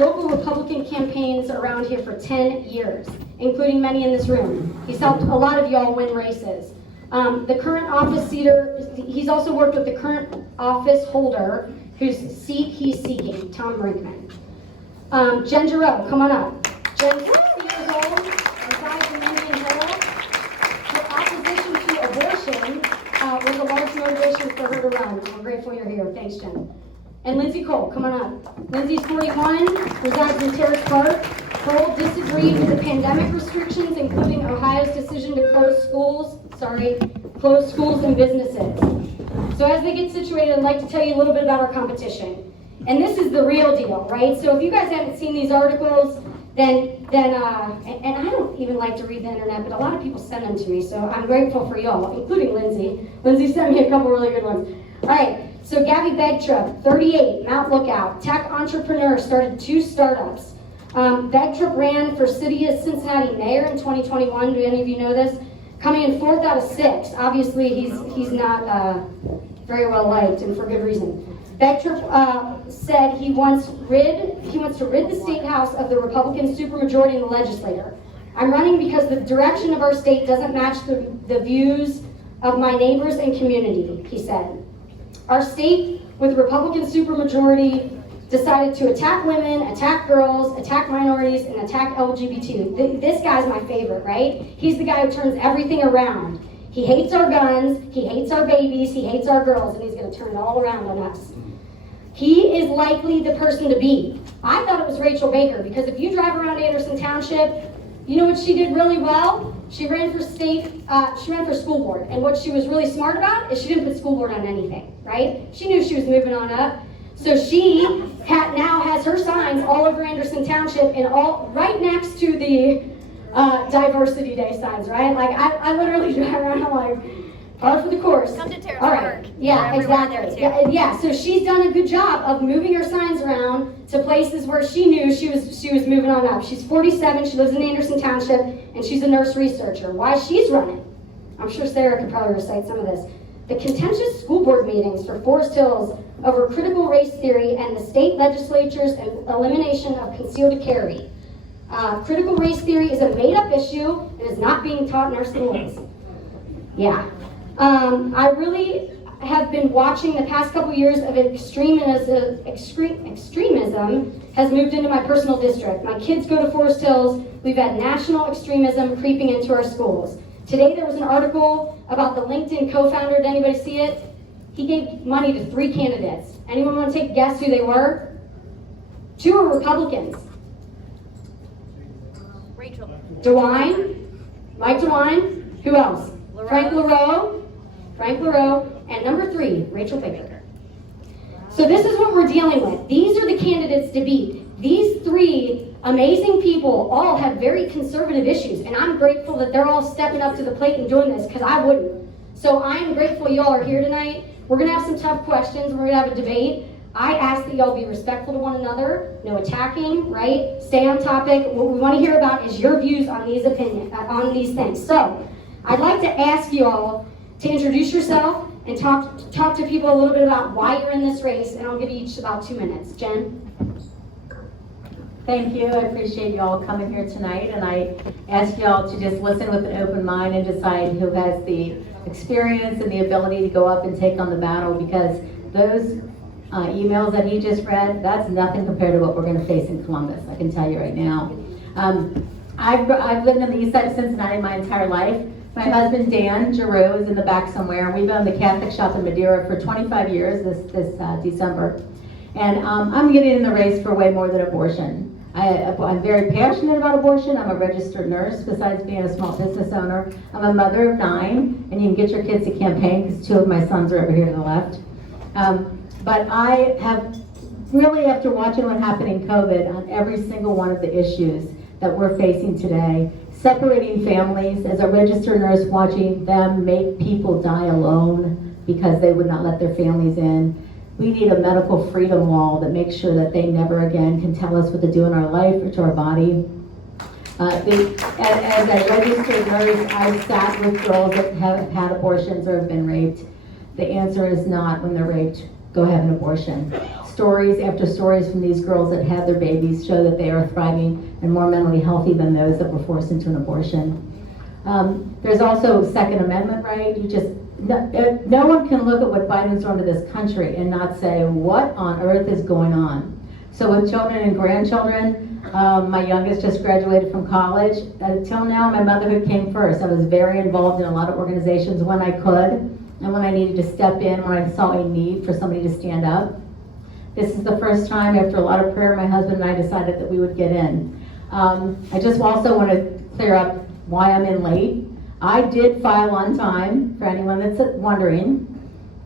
local Republican campaigns around here for 10 years, including many in this room. He's helped a lot of y'all win races. The current office seater, he's also worked with the current office holder whose seat he's seeking, Tom Brinkman. Jen Giroux, come on up. Jen's 60 years old, resides in Indian Hill. Her opposition to abortion was a large motivation for her to run. I'm grateful you're here. Thanks, Jen. And Lindsay Cole, come on up. Lindsay's 41, resides in Terrace Park. Cole disagreed with the pandemic restrictions, including Ohio's decision to close schools and businesses. So as they get situated, I'd like to tell you a little bit about our competition. And this is the real deal, right? So if you guys haven't seen these articles, then and I don't even like to read the internet, but a lot of people send them to me, so I'm grateful for y'all, including Lindsay. Lindsay sent me a couple really good ones. All right, so Gabby Begtrup, 38, Mount Lookout, tech entrepreneur, started 2 startups. Begtrup ran for City of Cincinnati mayor in 2021. Do any of you know this? Coming in 4th out of 6. Obviously, he's not very well liked, and for good reason. Begtrup said he wants to rid the state house of the Republican supermajority in the legislature. I'm running because the direction of our state doesn't match the views of my neighbors and community, he said. Our state, with Republican supermajority, decided to attack women, attack girls, attack minorities, and attack LGBT. This guy's my favorite, right? He's the guy who turns everything around. He hates our guns, he hates our babies, he hates our girls, and he's going to turn it all around on us. He is likely the person to beat. I thought it was Rachel Baker, because if you drive around Anderson Township, you know what she did really well? She ran for school board, and what she was really smart about is she didn't put school board on anything, right? She knew she was moving on up. So she now has her signs all over Anderson Township and all right next to the Diversity Day signs, right? Like I literally drive around, I'm like, par for the course. Come to Terrace Park. Yeah, exactly. Yeah, so she's done a good job of moving her signs around to places where she knew she was moving on up. She's 47, she lives in Anderson Township, and she's a nurse researcher. Why she's running? I'm sure Sarah could probably recite some of this. The contentious school board meetings for Forest Hills over critical race theory and the state legislature's elimination of concealed carry. Critical race theory is a made-up issue and is not being taught in our schools. Yeah. I really have been watching the past couple years of extremism has moved into my personal district. My kids go to Forest Hills. We've had national extremism creeping into our schools. Today there was an article about the LinkedIn co-founder. Did anybody see it? He gave money to 3 candidates. Anyone want to take a guess who they were? 2 are Republicans. Rachel. DeWine, Mike DeWine. Who else? Frank LaRoe. And number 3, Rachel Baker. So this is what we're dealing with. These are the candidates to beat. These 3 amazing people all have very conservative issues, and I'm grateful that they're all stepping up to the plate and doing this, because I wouldn't. So I'm grateful y'all are here tonight. We're going to have some tough questions. We're going to have a debate. I ask that y'all be respectful to one another, no attacking, right? Stay on topic. What we want to hear about is your views on these on these things. So I'd like to ask y'all to introduce yourself and talk to people a little bit about why you're in this race, and I'll give you each about 2 minutes. Jen? Thank you. I appreciate you all coming here tonight, and I ask you all to just listen with an open mind and decide who has the experience and the ability to go up and take on the battle, because those emails that he just read, that's nothing compared to what we're going to face in Columbus, I can tell you right now. I've lived on the east side of Cincinnati my entire life. My husband, Dan Giroux, is in the back somewhere. We've owned the Catholic shop in Madeira for 25 years this December. And I'm getting in the race for way more than abortion. I'm very passionate about abortion. I'm a registered nurse, besides being a small business owner. I'm a mother of 9, and you can get your kids to campaign, because 2 of my sons are over here to the left. But I have really, after watching what happened in COVID on every single one of the issues that we're facing today, separating families, as a registered nurse, watching them make people die alone because they would not let their families in. We need a medical freedom wall that makes sure that they never again can tell us what to do in our life or to our body. As a registered nurse, I've sat with girls that have had abortions or have been raped. The answer is not, when they're raped, go have an abortion. stories after stories from these girls that have their babies show that they are thriving and more mentally healthy than those that were forced into an abortion. There's also Second Amendment right. No one can look at what Biden's done to this country and not say, what on earth is going on? So with children and grandchildren, my youngest just graduated from college. Until now, my motherhood came first. I was very involved in a lot of organizations when I could, and when I needed to step in, when I saw a need for somebody to stand up. This is the first time, after a lot of prayer, my husband and I decided that we would get in. I just also want to clear up why I'm in late. I did file on time, for anyone that's wondering.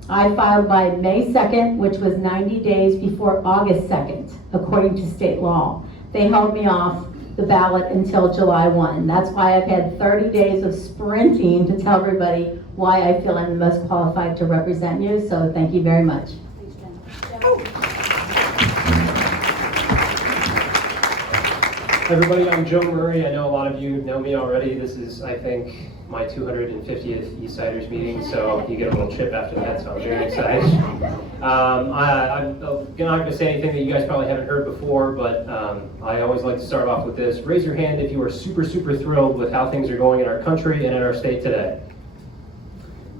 I filed by May 2nd, which was 90 days before August 2nd, according to state law. They held me off the ballot until July 1. That's why I've had 30 days of sprinting to tell everybody why I feel I'm the most qualified to represent you, so thank you very much. Everybody, I'm Joe Murray. I know a lot of you know me already. This is, I think, my 250th Eastsiders meeting, so you get a little chip after that, so I'm very excited. I'm not going to say anything that you guys probably haven't heard before, but I always like to start off with this. Raise your hand if you are super, super thrilled with how things are going in our country and in our state today.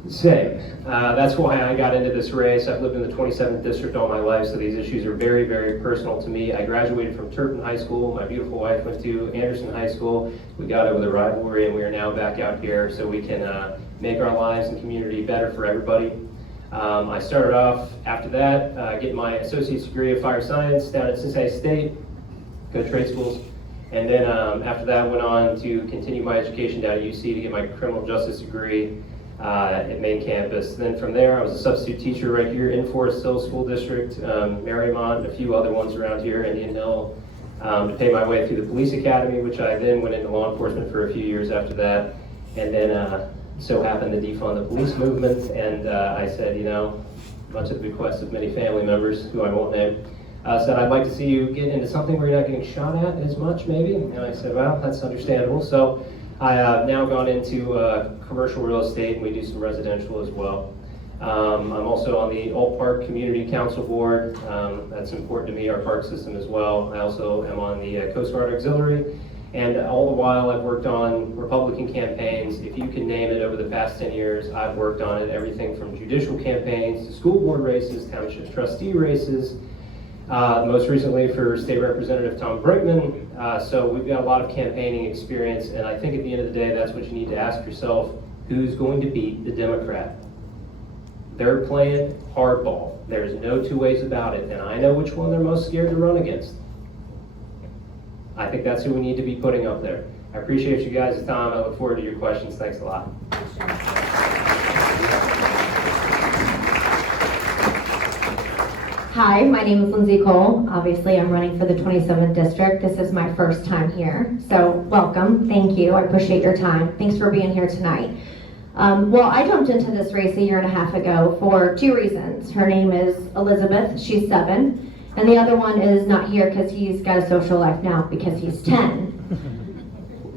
Same. That's why I got into this race. I've lived in the 27th district all my life, so these issues are very, very personal to me. I graduated from Turpin High School. My beautiful wife went to Anderson High School. We got over the rivalry, and we are now back out here so we can make our lives and community better for everybody. I started off after that getting my associate's degree of fire science down at Cincinnati State, go to trade schools. And then after that, went on to continue my education down at UC to get my criminal justice degree at main campus. Then from there, I was a substitute teacher right here in Forest Hill School District, Marymount, and a few other ones around here, Indian Hill, to pay my way through the police academy, which I then went into law enforcement for a few years after that. And then so happened to defund the police movement, and I said, you know, much at the bequest of many family members, who I won't name, said, I'd like to see you get into something where you're not getting shot at as much, maybe. And I said, well, that's understandable. So I have now gone into commercial real estate, and we do some residential as well. I'm also on the Old Park Community Council Board. That's important to me, our park system as well. I also am on the Coast Guard Auxiliary. And all the while, I've worked on Republican campaigns. If you can name it, over the past 10 years, I've worked on it. Everything from judicial campaigns to school board races, township trustee races, most recently for State Representative Tom Brinkman. So we've got a lot of campaigning experience, and I think at the end of the day, that's what you need to ask yourself: who's going to beat the Democrat? They're playing hardball. There's no two ways about it, and I know which one they're most scared to run against. I think that's who we need to be putting up there. I appreciate you guys' time. I look forward to your questions. Thanks a lot. Hi, my name is Lindsay Cole. Obviously, I'm running for the 27th district. This is my first time here, so welcome. Thank you. I appreciate your time. Thanks for being here tonight. Well, I jumped into this race a year and a half ago for two reasons. Her name is Elizabeth. She's 7. And the other one is not here because he's got a social life now because he's 10.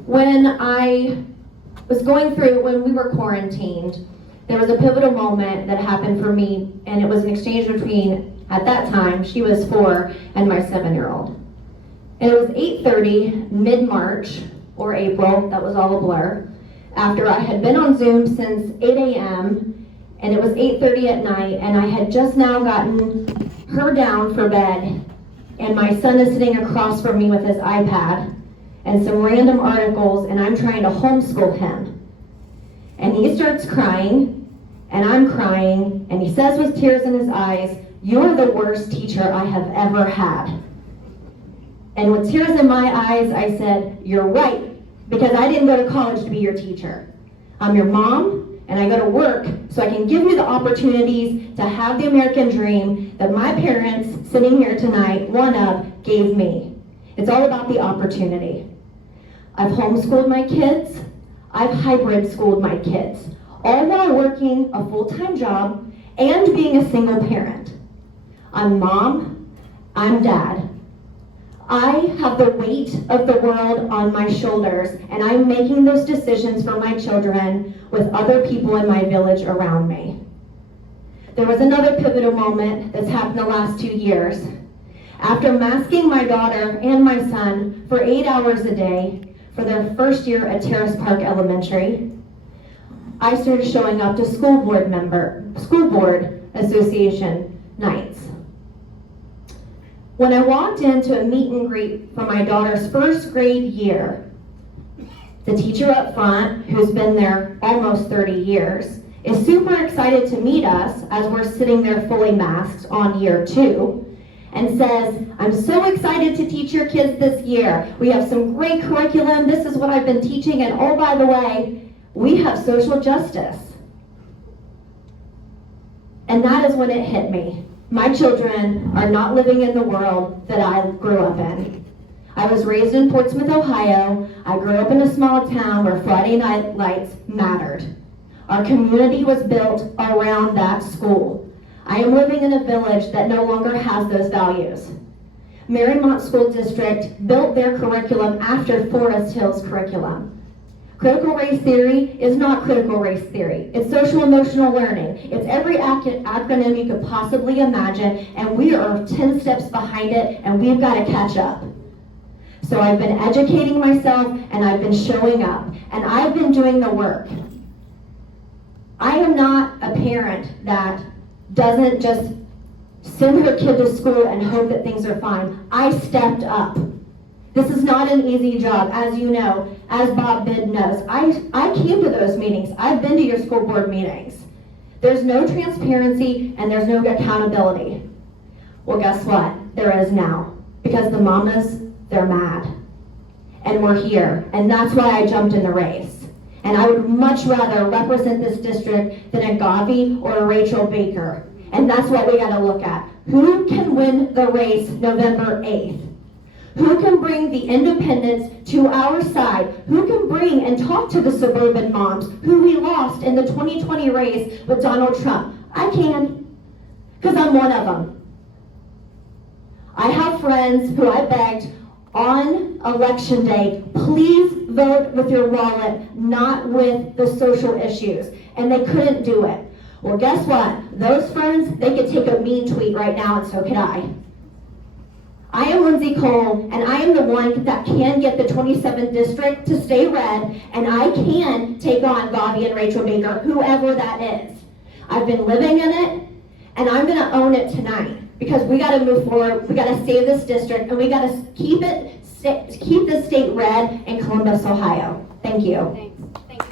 When I was going through, when we were quarantined, there was a pivotal moment that happened for me, and it was an exchange between, at that time, she was 4, and my 7-year-old. And it was 8:30, mid-March, or April, that was all a blur, after I had been on Zoom since 8 a.m., and it was 8:30 at night, and I had just now gotten her down for bed, and my son is sitting across from me with his iPad and some random articles, and I'm trying to homeschool him. And he starts crying, and I'm crying, and he says with tears in his eyes, "You're the worst teacher I have ever had." And with tears in my eyes, I said, "You're right, because I didn't go to college to be your teacher. I'm your mom, and I go to work so I can give you the opportunities to have the American dream that my parents sitting here tonight, one of, gave me. It's all about the opportunity." I've homeschooled my kids. I've hybrid schooled my kids, all while working a full-time job and being a single parent. I'm mom, I'm dad. I have the weight of the world on my shoulders, and I'm making those decisions for my children with other people in my village around me. there was another pivotal moment that's happened the last 2 years. After masking my daughter and my son for 8 hours a day for their first year at Terrace Park Elementary, I started showing up to school board association nights. When I walked into a meet and greet for my daughter's first grade year, the teacher up front, who's been there almost 30 years, is super excited to meet us as we're sitting there fully masked on year 2, and says, "I'm so excited to teach your kids this year. We have some great curriculum. This is what I've been teaching, and oh, by the way, we have social justice." And that is when it hit me. My children are not living in the world that I grew up in. I was raised in Portsmouth, Ohio. I grew up in a small town where Friday night lights mattered. Our community was built around that school. I am living in a village that no longer has those values. Marymount School District built their curriculum after Forest Hill's curriculum. Critical race theory is not critical race theory. It's social emotional learning. It's every acronym you could possibly imagine, and we are 10 steps behind it, and we've got to catch up. So I've been educating myself, and I've been showing up, and I've been doing the work. I am not a parent that doesn't just send her kid to school and hope that things are fine. I stepped up. This is not an easy job, as you know, as Bob Bidd knows. I came to those meetings. I've been to your school board meetings. There's no transparency and there's no accountability. Well, guess what? There is now. Because the mamas, they're mad. And we're here. And that's why I jumped in the race. And I would much rather represent this district than a Gavi or a Rachel Baker. And that's what we gotta look at. Who can win the race November 8th? Who can bring the independents to our side? Who can bring and talk to the suburban moms who we lost in the 2020 race with Donald Trump? I can, because I'm one of them. I have friends who I begged on election day, please vote with your wallet, not with the social issues. And they couldn't do it. Well, guess what? Those friends, they could take a mean tweet right now, and so could I. I am Lindsay Cole, and I am the one that can get the 27th district to stay red, and I can take on Bobby and Rachel Baker, whoever that is. I've been living in it, and I'm gonna own it tonight, because we gotta move forward, we gotta save this district, and we gotta keep the state red in Columbus, Ohio. Thank you. Thanks,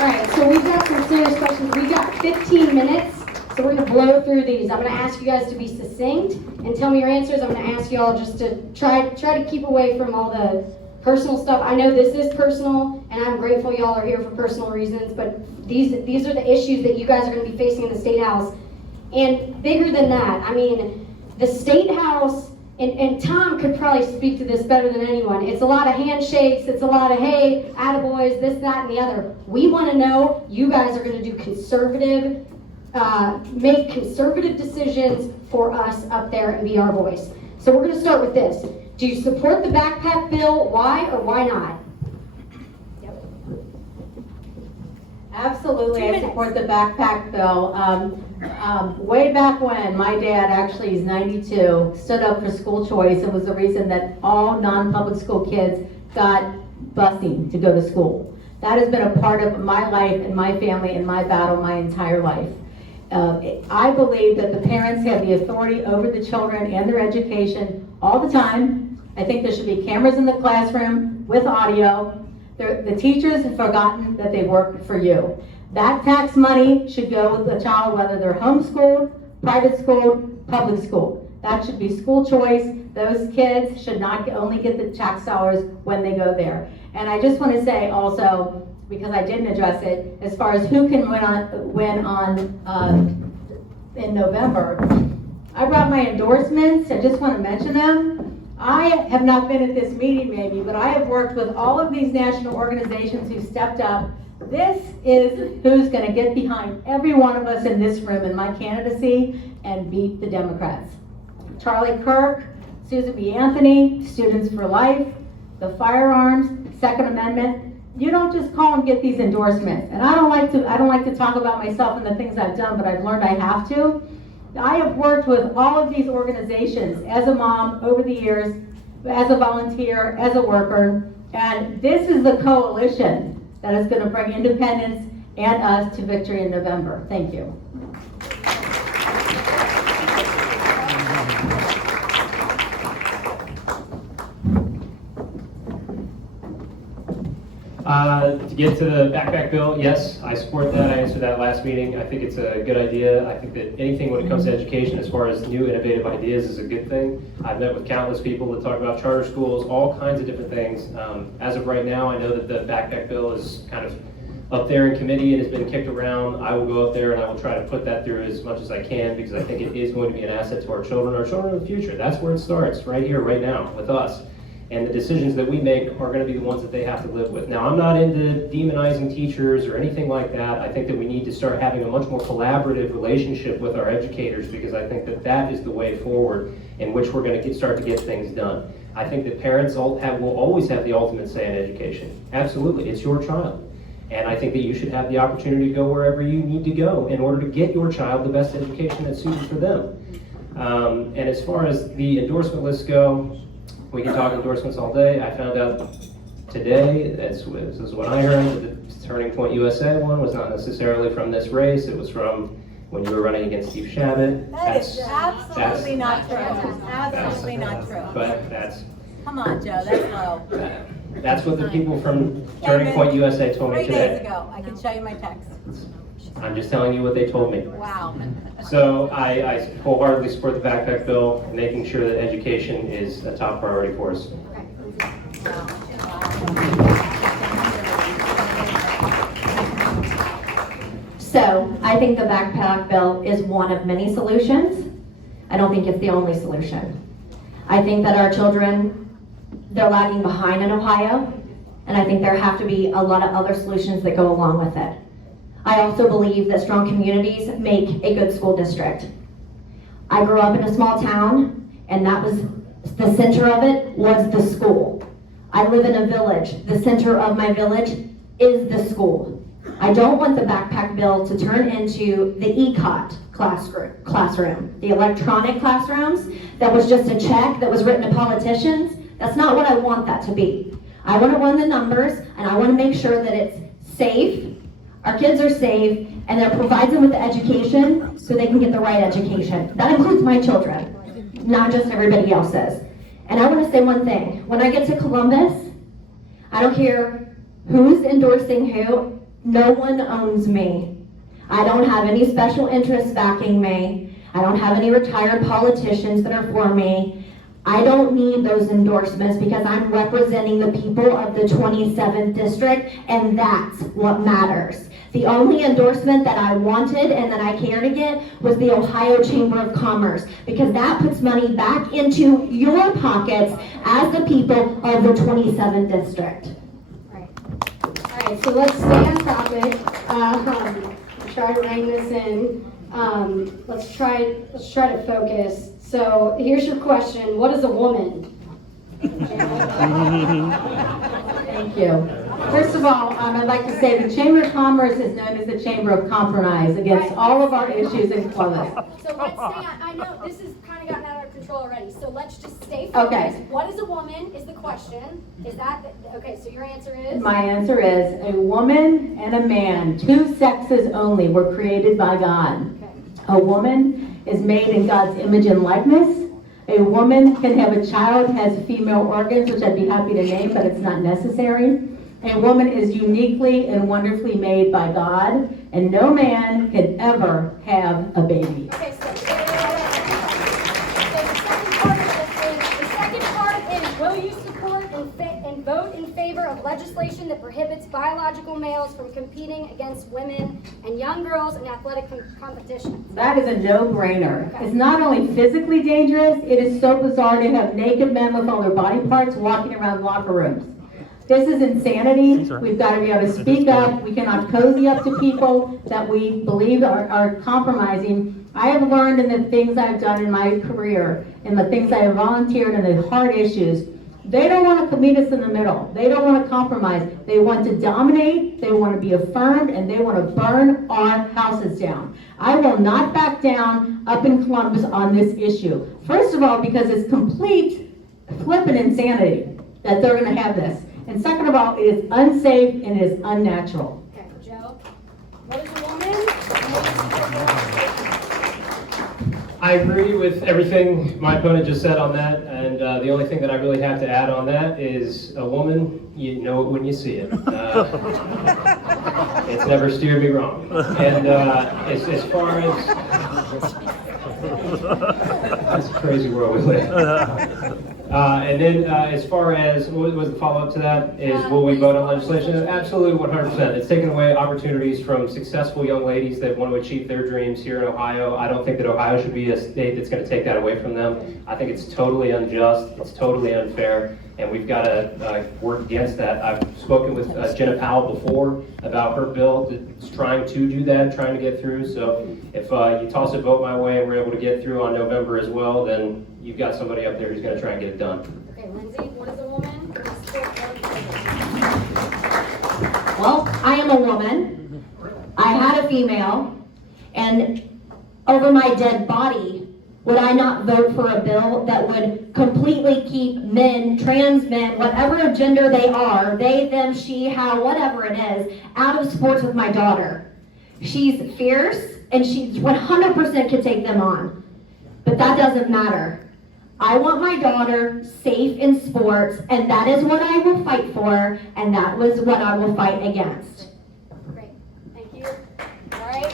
All right, so we've got some serious questions. We've got 15 minutes. So we're gonna blow through these. I'm gonna ask you guys to be succinct and tell me your answers. I'm gonna ask you all just to try to keep away from all the personal stuff. I know this is personal, and I'm grateful y'all are here for personal reasons, but these are the issues that you guys are gonna be facing in the State House. And bigger than that, I mean, the State House, and Tom could probably speak to this better than anyone. It's a lot of handshakes, it's a lot of, hey, attaboys, this, that, and the other. We wanna know you guys are gonna do make conservative decisions for us up there and be our voice. So we're going to start with this. Do you support the backpack bill? Why or why not? Yep. Absolutely, 2 I minutes. support the backpack bill. Way back when, my dad, actually he's 92, stood up for school choice and was the reason that all non-public school kids got busing to go to school. That has been a part of my life and my family and my battle my entire life. I believe that the parents have the authority over the children and their education all the time. I think there should be cameras in the classroom with audio. The teachers have forgotten that they work for you. That tax money should go with the child, whether they're homeschooled, private schooled, public school. That should be school choice. Those kids should not only get the tax dollars when they go there. And I just want to say also, because I didn't address it, as far as who can win in November. I brought my endorsements. I just want to mention them. I have not been at this meeting maybe, but I have worked with all of these national organizations who stepped up. This is who's going to get behind every one of us in this room in my candidacy and beat the Democrats. Charlie Kirk, Susan B. Anthony, Students for Life, the firearms, Second Amendment. you don't just call and get these endorsements. And I don't like to talk about myself and the things I've done, but I've learned I have to. I have worked with all of these organizations as a mom over the years, as a volunteer, as a worker, and this is the coalition that is going to bring independence and us to victory in November. Thank you. To get to the backpack bill, yes, I support that. I answered that last meeting. I think it's a good idea. I think that anything when it comes to education, as far as new innovative ideas, is a good thing. I've met with countless people that talk about charter schools, all kinds of different things. As of right now, I know that the backpack bill is kind of up there in committee and has been kicked around. I will go up there and I will try to put that through as much as I can, because I think it is going to be an asset to our children of the future. That's where it starts, right here, right now, with us. And the decisions that we make are going to be the ones that they have to live with. Now, I'm not into demonizing teachers or anything like that. I think that we need to start having a much more collaborative relationship with our educators, because I think that that is the way forward in which we're going to start to get things done. I think that parents will always have the ultimate say in education. Absolutely, it's your child. And I think that you should have the opportunity to go wherever you need to go in order to get your child the best education that's suited for them. And as far as the endorsement lists go, we can talk endorsements all day. I found out today, this is what I heard, that the Turning Point USA one was not necessarily from this race. It was from when you were running against Steve Shabbat. That is absolutely not true. Absolutely not true. But that's... Come on, Joe, that's low. That's what the people from Turning Point USA told me 3 today. days ago, I can show you my text. I'm just telling you what they told me. Wow. So I wholeheartedly support the backpack bill, and making sure that education is a top priority for us. So I think the backpack bill is one of many solutions. I don't think it's the only solution. I think that our children, they're lagging behind in Ohio, and I think there have to be a lot of other solutions that go along with it. I also believe that strong communities make a good school district. I grew up in a small town, and that was the center of it was the school. I live in a village. The center of my village is the school. I don't want the backpack bill to turn into the ECOT classroom, the electronic classrooms that was just a check that was written to politicians. That's not what I want that to be. I want to run the numbers, and I want to make sure that it's safe, our kids are safe, and that it provides them with the education so they can get the right education. That includes my children, not just everybody else's. And I want to say one thing. When I get to Columbus, I don't care who's endorsing who, no one owns me. I don't have any special interests backing me. I don't have any retired politicians that are for me. I don't need those endorsements because I'm representing the people of the 27th district, and that's what matters. The only endorsement that I wanted and that I cared to get was the Ohio Chamber of Commerce, because that puts money back into your pockets as the people of the 27th district. All right, so let's stay on topic. Try to rein this in. Let's try to focus. So here's your question: what is a woman? Thank you. First of all, I'd like to say the Chamber of Commerce is known as the Chamber of Compromise against all of our issues in Columbus. So let's stay on. I know this has kind of gotten out of control already. So let's just stay focused. Okay. What is a woman? Is the question? Is that okay? So your answer is. My answer is a woman and a man, two sexes only, were created by God. Okay. A woman is made in God's image and likeness. A woman can have a child, has female organs, which I'd be happy to name, but it's not necessary. A woman is uniquely and wonderfully made by God, and no man can ever have a baby. Okay, so the second part is, will you support and vote in favor of legislation that prohibits biological males from competing against women and young girls in athletic competitions? That is a no-brainer. It's not only physically dangerous, it is so bizarre to have naked men with all their body parts walking around locker rooms. This is insanity. We've got to be able to speak up. We cannot cozy up to people that we believe are compromising. I have learned in the things I've done in my career, and the things I have volunteered, and the hard issues, They don't want to meet us in the middle. They don't want to compromise. They want to dominate, they want to be affirmed, and they want to burn our houses down. I will not back down up in Columbus on this issue. First of all, because it's complete flippant insanity that they're going to have this. And second of all, it is unsafe and it is unnatural. Okay, Joe, what is a woman? I agree with everything my opponent just said on that, and the only thing that I really have to add on that is a woman, you know it when you see it. It's never steered me wrong. And as far as... It's a crazy world we live in. And then as far as, what was the follow-up to that, is will we vote on legislation? Absolutely, 100%. It's taken away opportunities from successful young ladies that want to achieve their dreams here in Ohio. I don't think that Ohio should be a state that's going to take that away from them. I think it's totally unjust, it's totally unfair, and we've got to work against that. I've spoken with Jenna Powell before about her bill that's trying to do that, trying to get through. So if you toss a vote my way and we're able to get through on November as well, then you've got somebody up there who's going to try and get it done. Okay, Lindsay, what is a woman? Well, I am a woman. I had a female, and over my dead body, would I not vote for a bill that would completely keep men, trans men, whatever gender they are, they, them, she, how, whatever it is, out of sports with my daughter? She's fierce, and she 100% could take them on. But that doesn't matter. I want my daughter safe in sports, and that is what I will fight for, and that was what I will fight against. Great, thank you. All right,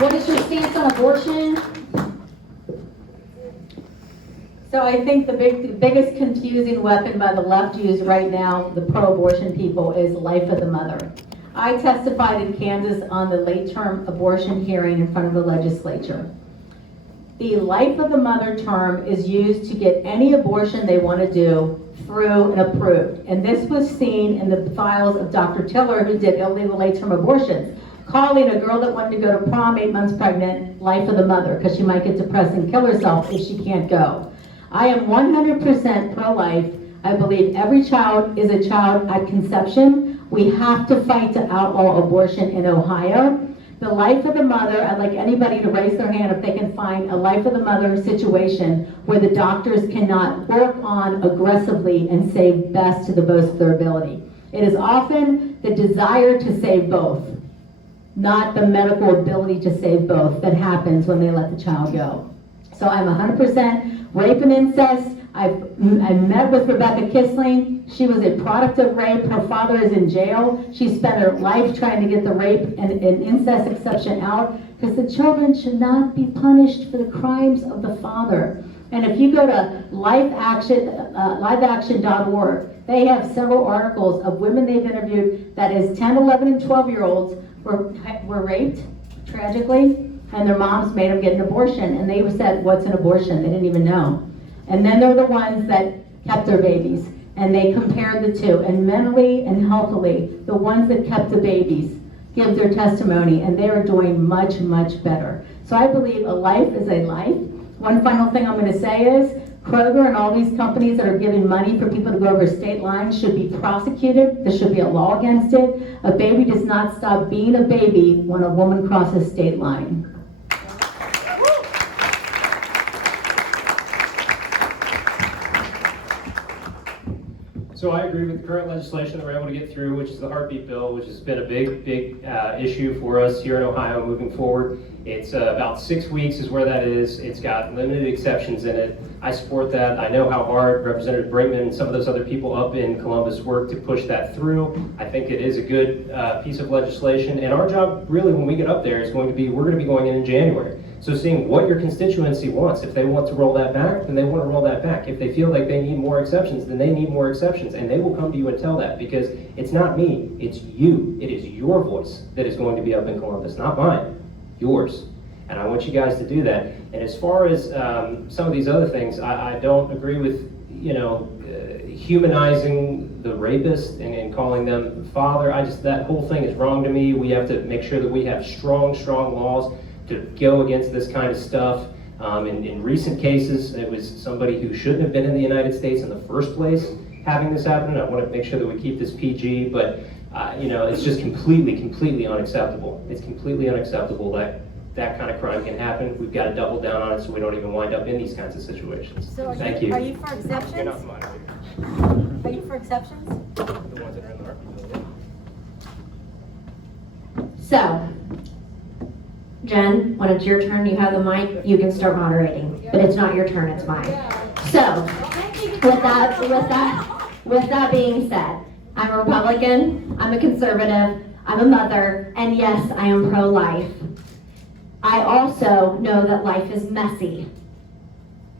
what is your stance on abortion? So I think the biggest confusing weapon by the left used right now, the pro-abortion people, is life of the mother. I testified in Kansas on the late-term abortion hearing in front of the legislature. The life of the mother term is used to get any abortion they want to do through and approved. And this was seen in the files of Dr. Tiller, who did illegal late-term abortions, calling a girl that wanted to go to prom 8 months pregnant life of the mother, because she might get depressed and kill herself if she can't go. I am 100% pro-life. I believe every child is a child at conception. We have to fight to outlaw abortion in Ohio. The life of the mother, I'd like anybody to raise their hand if they can find a life of the mother situation where the doctors cannot work on aggressively and save best to the best of their ability. It is often the desire to save both, not the medical ability to save both, that happens when they let the child go. So I'm 100% rape and incest. I met with Rebecca Kissling. She was a product of rape. Her father is in jail. She spent her life trying to get the rape and incest exception out, because the children should not be punished for the crimes of the father. And if you go to liveaction.org, they have several articles of women they've interviewed that is 10, 11, and 12-year-olds were raped, tragically, and their moms made them get an abortion. And they said, what's an abortion? They didn't even know. And then they're the ones that kept their babies. And they compared the two. And mentally and healthily, the ones that kept the babies give their testimony, and they are doing much, much better. So I believe a life is a life. One final thing I'm going to say is, Kroger and all these companies that are giving money for people to go over state lines should be prosecuted. There should be a law against it. A baby does not stop being a baby when a woman crosses state line. So I agree with the current legislation that we're able to get through, which is the heartbeat bill, which has been a big issue for us here in Ohio moving forward. It's about 6 weeks is where that is. It's got limited exceptions in it. I support that. I know how hard Representative Brinkman and some of those other people up in Columbus work to push that through. I think it is a good piece of legislation. And our job really when we get up there is going to be, we're going to be going in January. So seeing what your constituency wants. If they want to roll that back, then they want to roll that back. If they feel like they need more exceptions, then they need more exceptions. And they will come to you and tell that, because it's not me, it's you. It is your voice that is going to be up in Columbus, not mine, yours. And I want you guys to do that. And as far as some of these other things, I don't agree with, humanizing the rapist and calling them father. That whole thing is wrong to me. We have to make sure that we have strong laws to go against this kind of stuff. In recent cases, it was somebody who shouldn't have been in the United States in the first place having this happen. I want to make sure that we keep this PG, but it's just completely unacceptable. It's completely unacceptable that that kind of crime can happen. We've got to double down on it so we don't even wind up in these kinds of situations. So Thank you. Are you for exceptions? You're not the moderator. Are you for exceptions? The ones that are in the record. So, Jen, when it's your turn, you have the mic, you can start moderating. But it's not your turn, it's mine. So, with that being said, I'm a Republican, I'm a conservative, I'm a mother, and yes, I am pro-life. I also know that life is messy.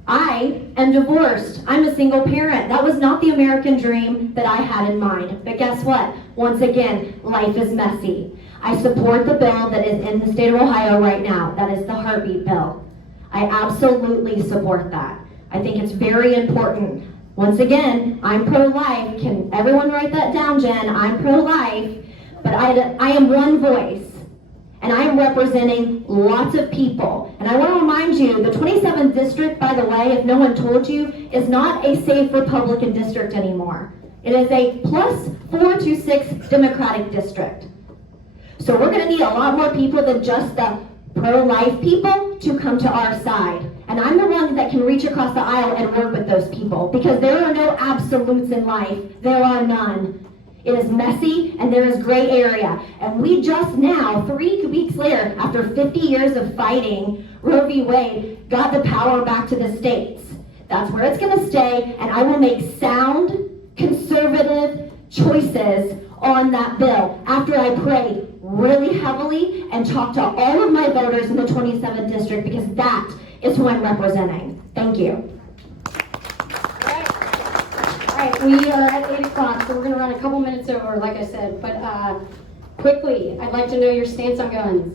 I am divorced. I'm a single parent. That was not the American dream that I had in mind. But guess what? Once again, life is messy. I support the bill that is in the state of Ohio right now. That is the heartbeat bill. I absolutely support that. I think it's very important. Once again, I'm pro-life. Can everyone write that down, Jen? I'm pro-life, but I am one voice. And I am representing lots of people. And I want to remind you, the 27th district, by the way, if no one told you, is not a safe Republican district anymore. It is a +4 to 6 Democratic district. So we're going to need a lot more people than just the pro-life people to come to our side. And I'm the one that can reach across the aisle and work with those people, because there are no absolutes in life. There are none. It is messy and there is gray area. And we just now, 3 weeks later, after 50 years of fighting, Roe v. Wade got the power back to the states. That's where it's going to stay, and I will make sound, conservative choices on that bill after I pray really heavily and talk to all of my voters in the 27th district, because that is who I'm representing. Thank you. All right, we are at 8 o'clock, so we're going to run a couple minutes over, like I said. But quickly, I'd like to know your stance on guns.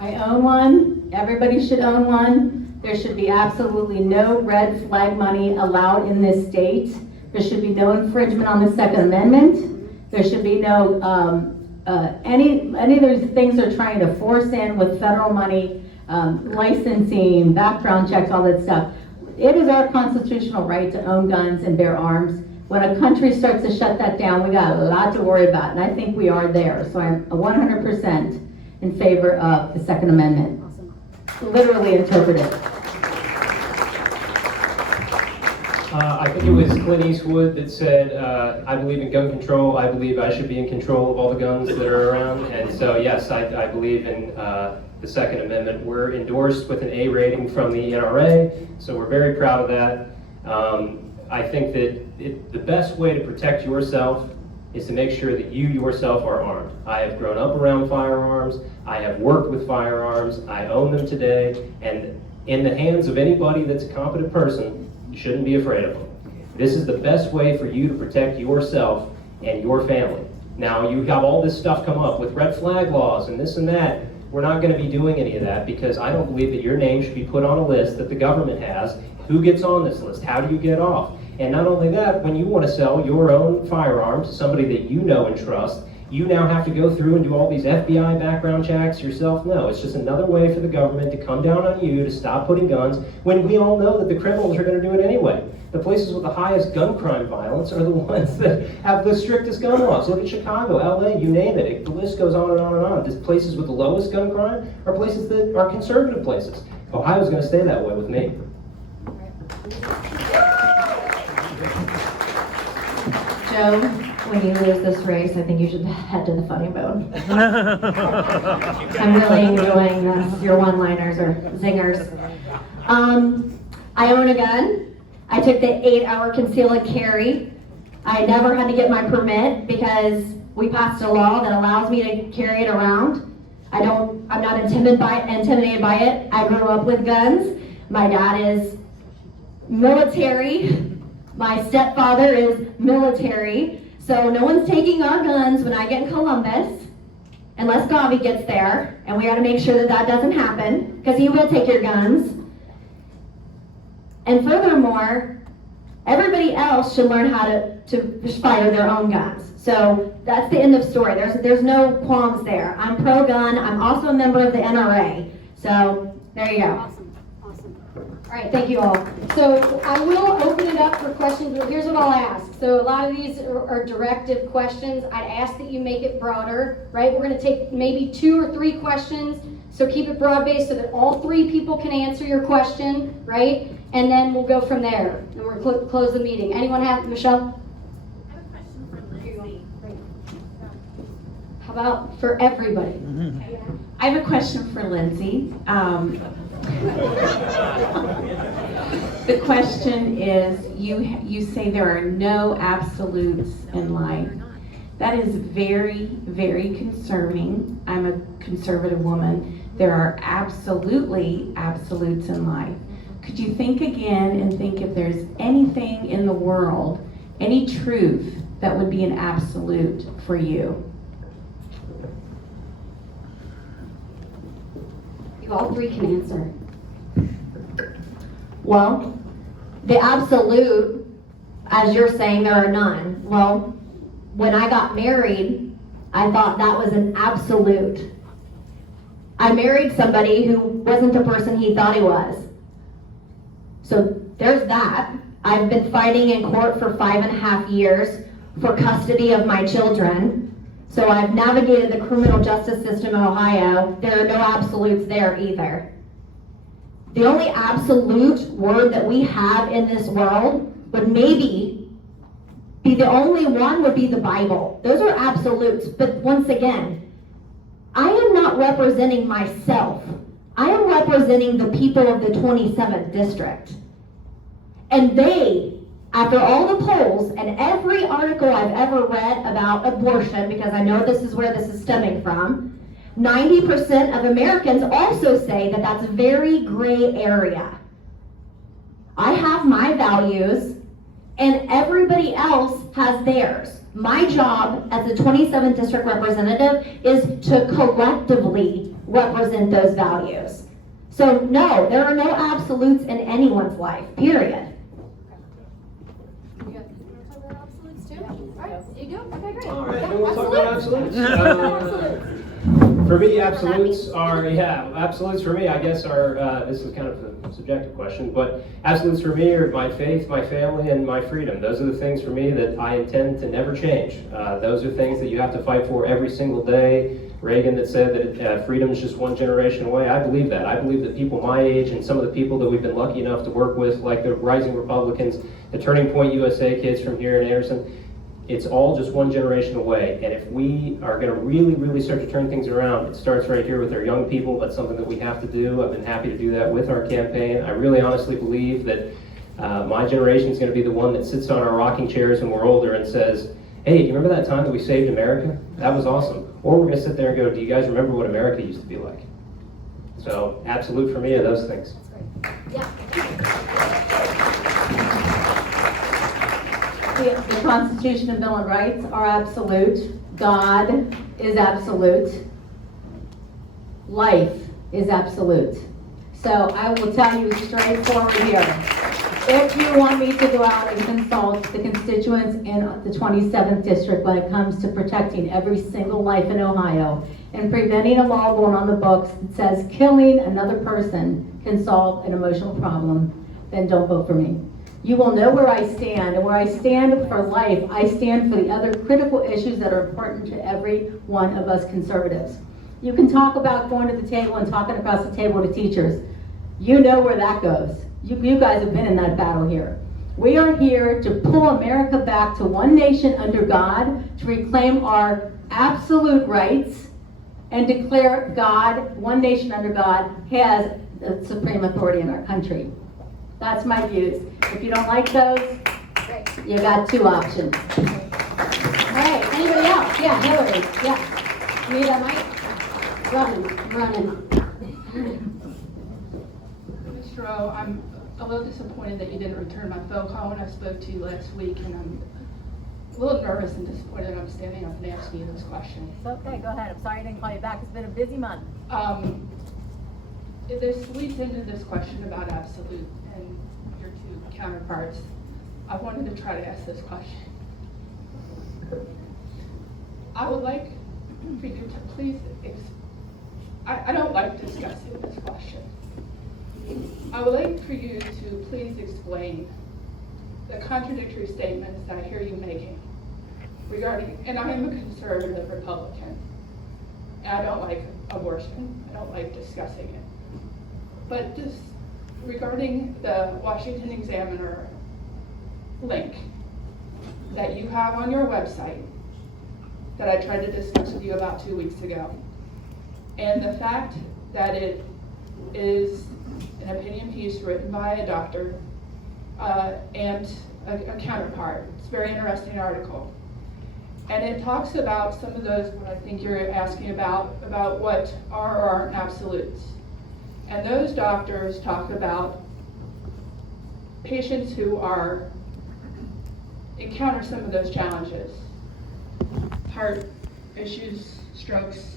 I own one. Everybody should own one. There should be absolutely no red flag money allowed in this state. There should be no infringement on the Second Amendment. There should be no, any of those things they're trying to force in with federal money, licensing, background checks, all that stuff. It is our constitutional right to own guns and bear arms. When a country starts to shut that down, we got a lot to worry about, and I think we are there. So I'm 100% in favor of the Second Amendment. Literally interpreted. I think it was Clint Eastwood that said, I believe in gun control. I believe I should be in control of all the guns that are around. And so, yes, I believe in the Second Amendment. We're endorsed with an A rating from the NRA, so we're very proud of that. I think that the best way to protect yourself is to make sure that you yourself are armed. I have grown up around firearms. I have worked with firearms. I own them today. And in the hands of anybody that's a competent person, you shouldn't be afraid of them. This is the best way for you to protect yourself and your family. Now, you have all this stuff come up with red flag laws and this and that. We're not going to be doing any of that, because I don't believe that your name should be put on a list that the government has. Who gets on this list? How do you get off? And not only that, when you want to sell your own firearms to somebody that you know and trust, you now have to go through and do all these FBI background checks yourself. No, it's just another way for the government to come down on you to stop putting guns, when we all know that the criminals are going to do it anyway. The places with the highest gun crime violence are the ones that have the strictest gun laws. Look at Chicago, LA, you name it. The list goes on and on and on. Just places with the lowest gun crime are places that are conservative places. Ohio's going to stay that way with me. Joe, when you lose this race, I think you should head to the funny bone. I'm really enjoying this. Your one-liners or zingers. I own a gun. I took the 8-hour conceal and carry. I never had to get my permit because we passed a law that allows me to carry it around. I'm not intimidated by it. I grew up with guns. My dad is military. My stepfather is military. So no one's taking our guns when I get in Columbus, unless Gavi gets there, and we got to make sure that that doesn't happen, because he will take your guns. And furthermore, everybody else should learn how to fire their own guns. So that's the end of story. There's no qualms there. I'm pro-gun. I'm also a member of the NRA. So There you go. Awesome. All right, thank you all. So I will open it up for questions, but here's what I'll ask. So a lot of these are directive questions. I'd ask that you make it broader, right? We're going to take maybe 2 or 3 questions, so keep it broad-based so that all 3 people can answer your question, right? And then we'll go from there, and we'll close the meeting. Anyone have, Michelle? I have a question for Lindsay. How about for everybody? I have a question for Lindsay. The question is, you say there are no absolutes in life. That is very, very concerning. I'm a conservative woman. There are absolutely absolutes in life. Could you think again and think if there's anything in the world, any truth that would be an absolute for you? You all 3 can answer. Well, the absolute, as you're saying, there are none. Well, when I got married, I thought that was an absolute. I married somebody who wasn't the person he thought he was. So there's that. I've been fighting in court for 5.5 years for custody of my children. So I've navigated the criminal justice system in Ohio. There are no absolutes there either. The only absolute word that we have in this world would maybe be the only one would be the Bible. Those are absolutes. But once again, I am not representing myself. I am representing the people of the 27th district. And they, after all the polls and every article I've ever read about abortion, because I know this is where this is stemming from, 90% of Americans also say that that's a very gray area. I have my values, and everybody else has theirs. My job as a 27th district representative is to collectively represent those values. So no, there are no absolutes in anyone's life, period. All right, then we'll talk about absolutes. For me, absolutes for me, I guess, are, this is kind of a subjective question, but absolutes for me are my faith, my family, and my freedom. Those are the things for me that I intend to never change. Those are things that you have to fight for every single day. Reagan that said that freedom is just one generation away. I believe that. I believe that people my age and some of the people that we've been lucky enough to work with, like the Rising Republicans, the Turning Point USA kids from here in Anderson, it's all just one generation away. And if we are going to really, really start to turn things around, it starts right here with our young people. That's something that we have to do. I've been happy to do that with our campaign. I really honestly believe that my generation is going to be the one that sits on our rocking chairs when we're older and says, hey, you remember that time that we saved America? That was awesome. Or we're going to sit there and go, do you guys remember what America used to be like? So absolute for me are those things. The Constitution and Bill of Rights are absolute. God is absolute. Life is absolute. So I will tell you straightforward here. If you want me to go out and consult the constituents in the 27th district when it comes to protecting every single life in Ohio and preventing a law going on the books that says killing another person can solve an emotional problem, then don't vote for me. You will know where I stand, and where I stand for life, I stand for the other critical issues that are important to every one of us conservatives. You can talk about going to the table and talking across the table to teachers. You know where that goes. You guys have been in that battle here. We are here to pull America back to one nation under God, to reclaim our absolute rights, and declare God, one nation under God, has the supreme authority in our country. That's my views. If you don't like those, you got 2 options. All right, anybody else? Yeah, Hillary. Yeah. You need that mic? Running. Mr. O, I'm a little disappointed that you didn't return my phone call when I spoke to you last week, and I'm a little nervous and disappointed I'm standing up and asking you this question. It's okay, go ahead. I'm sorry I didn't call you back. It's been a busy month. This leads into this question about absolute and your 2 counterparts. I wanted to try to ask this question. I would like for you to please, I don't like discussing this question, I would like for you to please explain the contradictory statements that I hear you making regarding, and I am a conservative Republican, and I don't like abortion, I don't like discussing it. But just regarding the Washington Examiner link that you have on your website that I tried to discuss with you about 2 weeks ago, and the fact that it is an opinion piece written by a doctor and a counterpart. It's a very interesting article. And it talks about some of those, what I think you're asking about what are or aren't absolutes. And those doctors talk about patients who encounter some of those challenges. Heart issues, strokes,